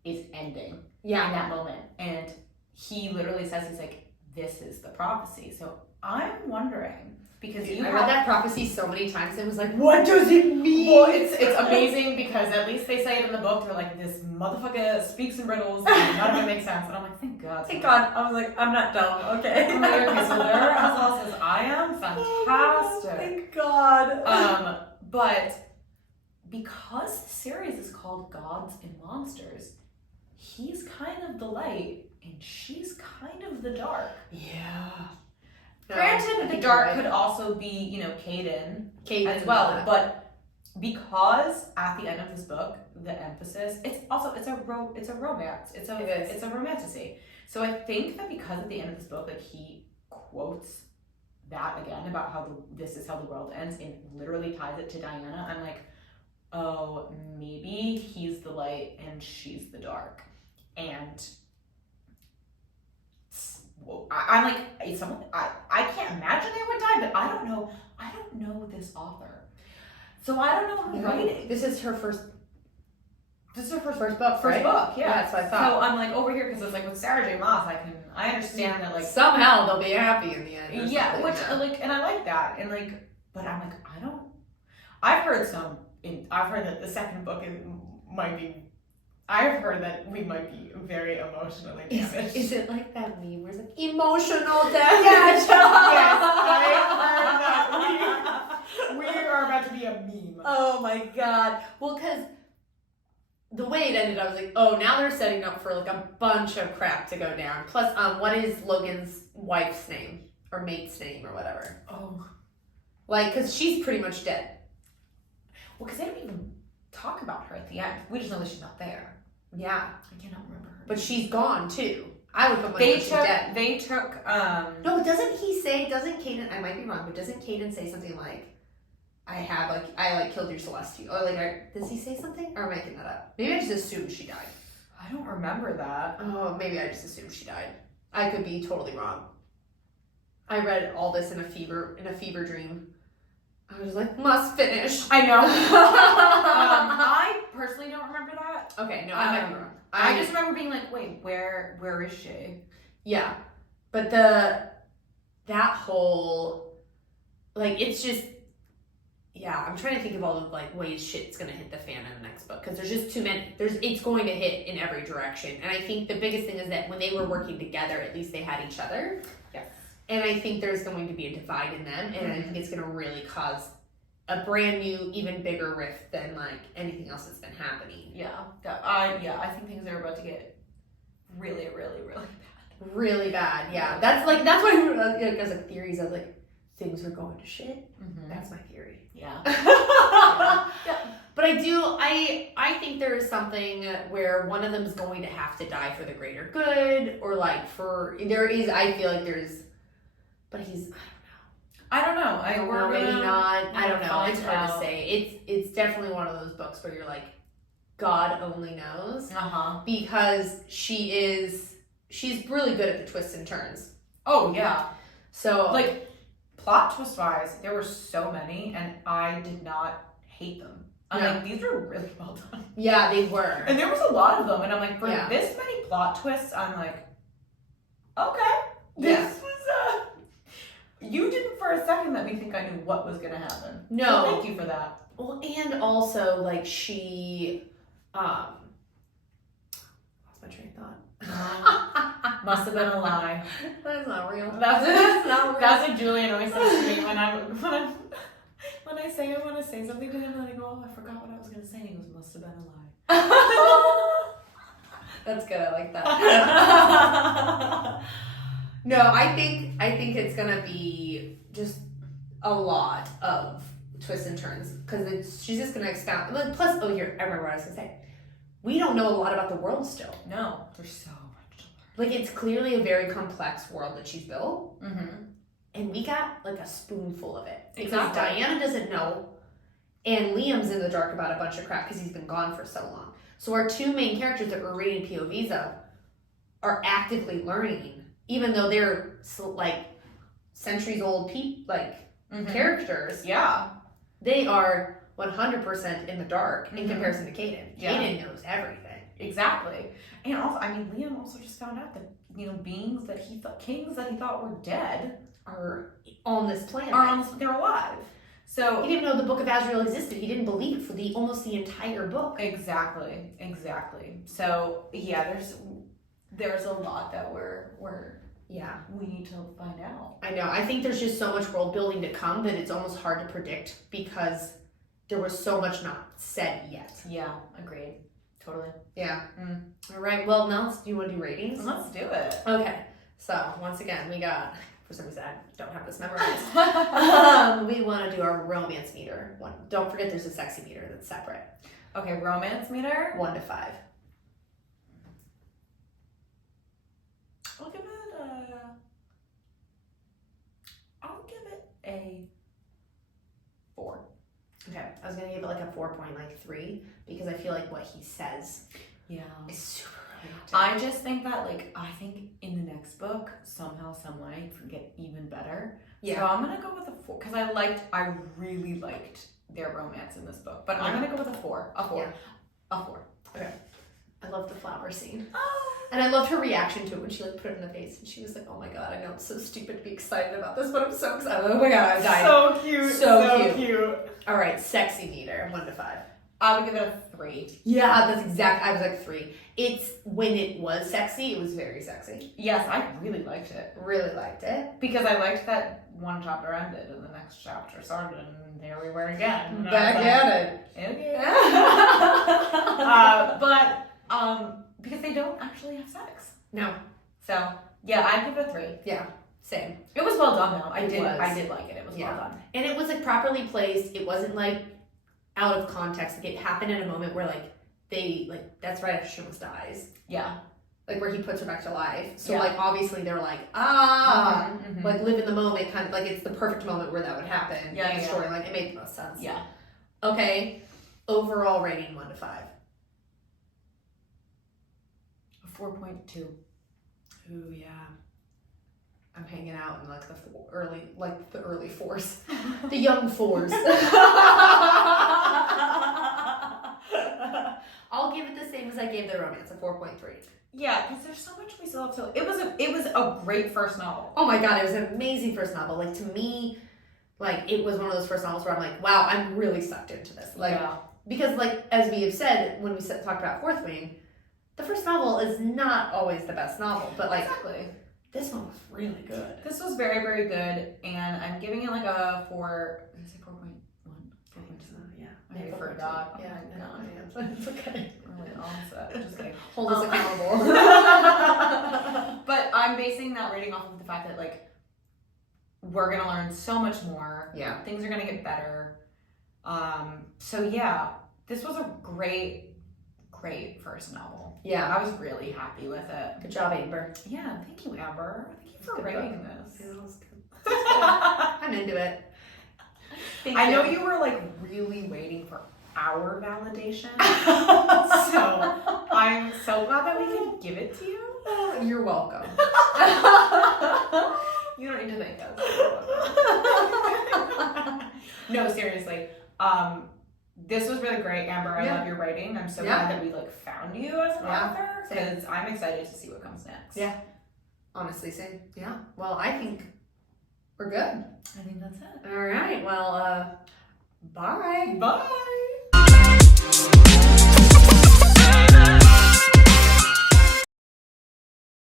is ending in that moment. And he literally says, he's like, this is the prophecy. So I'm wondering, because I read that prophecy so many times, and was like, what does it mean? Well, it's amazing because at least they say it in the book. They're like, this motherfucker speaks in riddles, and none of it makes sense. And I'm like, thank God. Thank God. I was like, I'm not dumb, okay? I'm like, okay, so they're as lost as I am. Fantastic. Oh, thank God. But because the series is called Gods and Monsters, he's kind of the light, and she's kind of the dark. Yeah. Granted, the dark could also be, Caden as well, but because at the end of this book, the emphasis, it's a romance. It's a romantasy. So I think that because at the end of this book, like, he quotes that again about how this is how the world ends, and literally ties it to Diana, I'm like, oh, maybe he's the light and she's the dark. And I'm like, I can't imagine they would die, but I don't know this author. So I don't know who's writing. This is her first book, First right? book, yeah. That's what I thought. So I'm like, over here, because it's like with Sarah J. Maas, I understand that, like, somehow they'll be happy in the end. Yeah, which like, and I like that, and like, but I'm like, I've heard that the second book might be. I've heard that we might be very emotionally damaged. Is it like that meme where it's like emotional damage? Yes, I heard that. We are about to be a meme. Oh my God. Well, because the way it ended, I was like, oh, now they're setting up for like a bunch of crap to go down. Plus, what is Logan's wife's name or mate's name or whatever? Oh, like, because she's pretty much dead. well, because they don't even talk about her at the end. We just know that she's not there. Yeah, I cannot remember her. but she's gone too. I would put money on she's dead. They took. No, doesn't Caden? I might be wrong, but doesn't Caden say something like, I killed your Celestial, or like, does he say something? Or am I making that up? Maybe I just assumed she died. I don't remember that. Oh, maybe I just assumed she died. I could be totally wrong. I read all this in a fever dream. I was like, must finish. I know. I personally don't remember that. Okay, no, I might be wrong. I just remember being like, wait, where is she? Yeah, but that whole, like, it's just, yeah, I'm trying to think of all the like ways shit's gonna hit the fan in the next book, because there's just too many. It's going to hit in every direction, and I think the biggest thing is that when they were working together, at least they had each other. Yes. And I think there's going to be a divide in them, and I think it's going to really cause a brand new, even bigger rift than like anything else that's been happening. Yeah. I think things are about to get really, really, really bad. Really bad. Yeah. That's why I was like theories. I was like, things are going to shit. Mm-hmm. That's my theory. Yeah. Yeah. But I think there is something where one of them is going to have to die for the greater good, or like I feel like there's, but he's, I don't know, maybe not. I don't know. It's hard to say. It's definitely one of those books where you're like, God only knows, because she's really good at the twists and turns. Oh yeah. So like, plot twist wise, there were so many, and I did not hate them. I'm like, these were really well done. Yeah, they were. And there was a lot of them, and I'm like, for Yeah. this many plot twists, I'm like, okay, Yeah. this was you didn't for a second let me think I knew what was gonna happen. No. So thank you for that. Well, and also, like, she, lost my train of thought. Must have been a lie. That is not real. That's not real. That's what Julian always says to me when I want to say something to him, and I go, oh, I forgot what I was gonna say. He goes, must have been a lie. That's good. I like that. No, I think it's gonna be just a lot of twists and turns because she's just gonna expound. Plus, I remember what I was gonna say. We don't know a lot about the world still. No, there's so much to learn. Like, it's clearly a very complex world that she's built, Mm-hmm. and we got like a spoonful of it. Because Exactly. Diana doesn't know, and Liam's in the dark about a bunch of crap because he's been gone for so long. So our two main characters that we're reading POVs of are actively learning, even though they're like centuries old characters. Yeah. They are 100% in the dark in Mhm. comparison to Kaden. Yeah. Kaden knows everything. Exactly. And also, I mean, Liam also just found out that, kings that he thought were dead Are on this planet. they're alive. So He didn't even know the Book of Azrael existed. He didn't believe it for almost the entire book. Exactly. So yeah, there's a lot that we need to find out. I know. I think there's just so much world building to come that it's almost hard to predict because there was so much not said yet. Yeah, agreed. Totally. Yeah. All right. Well, now do you want to do ratings? Let's do it. Okay. So once again, we got, for some reason I don't have this memorized. We want to do our romance meter. Don't forget there's a sexy meter that's separate. Okay, romance meter. 1 to 5. I'll give it a 4. Okay. I was gonna give it like a 4.3 because I feel like what he says Yeah. is super romantic. I just think that I think in the next book somehow, some way it's gonna get even better. Yeah. So I'm gonna go with a 4 because I really liked their romance in this book. But I'm gonna go with a 4. A 4. Yeah. A 4. Okay. I love the flower scene. Oh. And I loved her reaction to it when she put it in the face and she was like, oh my god, I know it's so stupid to be excited about this, but I'm so excited. Oh my god, I died. So cute. So cute. All right, sexy meter, 1 to 5. I would give it a 3. Yeah, that's exact. I was like 3. It's when it was sexy, it was very sexy. Yes, I really liked it. Really liked it. Because I liked that one chapter ended and the next chapter started and there we were again. And Back at it. Okay. Because they don't actually have sex. No. So yeah, I'd give it a 3. Yeah, same. It was well done though. I It did was. like it. It was Yeah. well done. And it was like properly placed. It wasn't like out of context. Like it happened in a moment where that's right after she almost dies. Yeah. Like where he puts her back to life. So Yeah. like obviously they're like, Mhm. like live in the moment, kind of like it's the perfect moment where that would happen. Yeah, in the yeah. story. Like it made the most sense. Yeah. Okay. Overall rating 1 to 5. A 4.2. Ooh yeah. I'm hanging out in like the early fours. The young fours. I'll give it the same as I gave the romance, a 4.3. Yeah, because there's so much we still have to. It was a great first novel. Oh my god, it was an amazing first novel. Like to me, like it was one of those first novels where I'm like, wow, I'm really sucked into this. Like yeah. because like as we have said when we talked about Fourth Wing, the first novel is not always the best novel, but like Exactly. this one was really good. This was very, very good, and I'm giving it like a 4. Did I say 4.1? 4.2. Yeah, I forgot. Oh Yeah, my God. it's okay. Really onset. Just kidding. Hold us accountable. But I'm basing that rating off of the fact that we're gonna learn so much more. Yeah. Things are gonna get better. So yeah, this was a great first noble. Yeah. I was really happy with it. Good job, Amber. Yeah, thank you, Amber. Thank you for Good rating book. this. Yeah, that was good. I'm into it. Thank I you. know you were really waiting for our validation. So I'm so glad that we could give it to you. You're welcome. You don't need to thank us. No, seriously. This was really great, Amber. I love your writing. I'm so glad that we found you as an author, because I'm excited to see what comes next. Yeah. Honestly, same. Yeah. Well, I think we're good. I think that's it. All right. Well, bye. Bye.